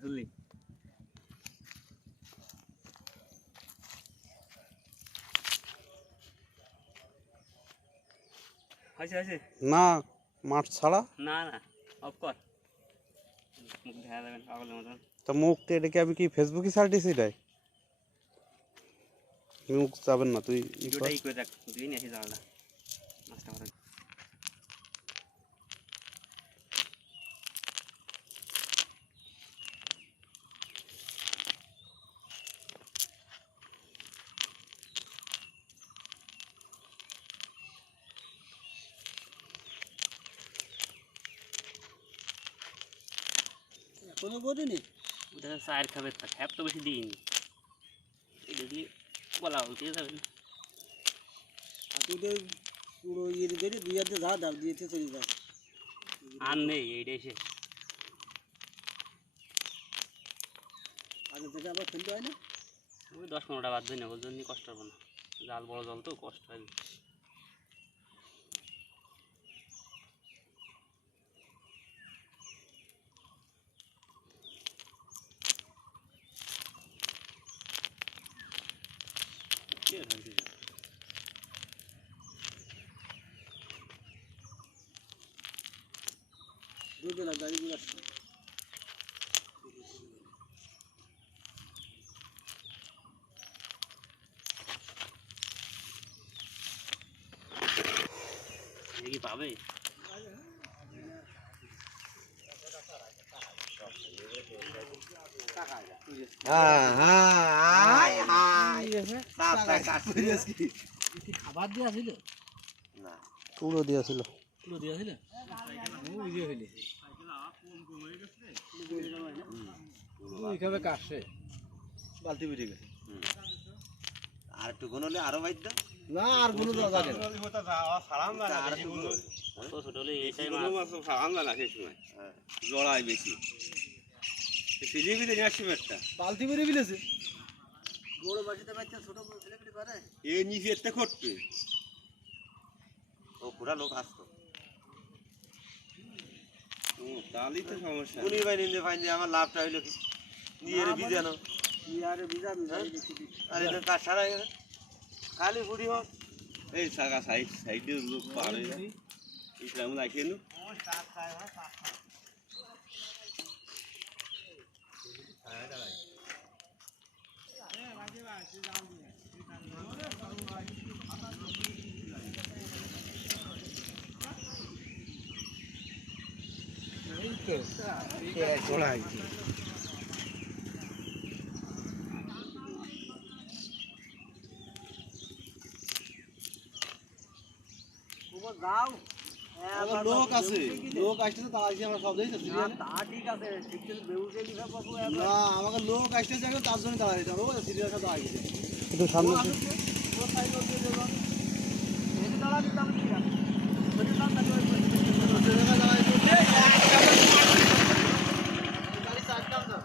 তুললি না মাঠ ছাড়া না না অফ কর মুখ দেখা যাবে না পাগলের মতন তা মুখ এটাকে আমি কি ফেসবুকে ছাড়তেছি এটাই মুখ যাবেন না তুই ভিডিওটাই করে রাখ তুই নিয়ে আসি জালটা মাছটা মারা কোনো বোঝে নি ওটা চায়ের খাবে খ্যাপ তো বেশি দিইনি দেখলি বলা উঠে যাবে তুই তো পুরো ইয়ে দিয়ে দুই হাতে যা দাও দিয়েছে চলে যা আর নেই এইটাই শেষ আগে থেকে আবার ফেলতে হয় না ওই 10-15টা বাদ দিই না ওর জন্যই কষ্ট হবে না জাল বড় জল তো কষ্ট হয় দুধে না গাড়িগুলো আসছে কি পাবে খাবার দেওয়া ছিল না পুরো দিয়েছিল পুরো দেওয়া ছিল এইভাবে কাটছে বালতি বেরিয়ে গেছে আর একটু ঘন হলে আরো বাইর দাও না আর কোনো দেওয়া যাবে না ছোট হলে এইটাই জড়াই বেশি ফিলিপিতে নিয়ে আসছি একটা বালতি বেরিয়ে ফেলেছে বড় বাসিতে বাচ্চা ছোট ছেলে পেলে পারে এ নিচে একটা করতে ও পুরা লোক আসতো ও তাহলেই তো সমস্যা উনি ভাই নিন্দে ফাইন আমার লাভটা হইলো কি নিয়ে বিজানো ইয়ারে বিজান আরে তো কাজ সারা গেছে খালি ফুটি হোক এই সাগা সাইডে লোক পার হয়ে যায় ইসলাম রাখিয়ে নু যাও লোক আছে লোক আসছে তারা আসছে আমরা সব দেখছি তা ঠিক আছে ঠিক আছে বেউসে দিবে বাবু না আমাকে লোক আসছে যাবে তার জন্য তারা দিতে হবে সিরিয়াল সাথে আসছে একটু সামনে ও সাইড করতে দেব এই দাঁড়া দিতাম ঠিক আছে ওই দাঁড়া গাড়ি স্টার্ট কর দাও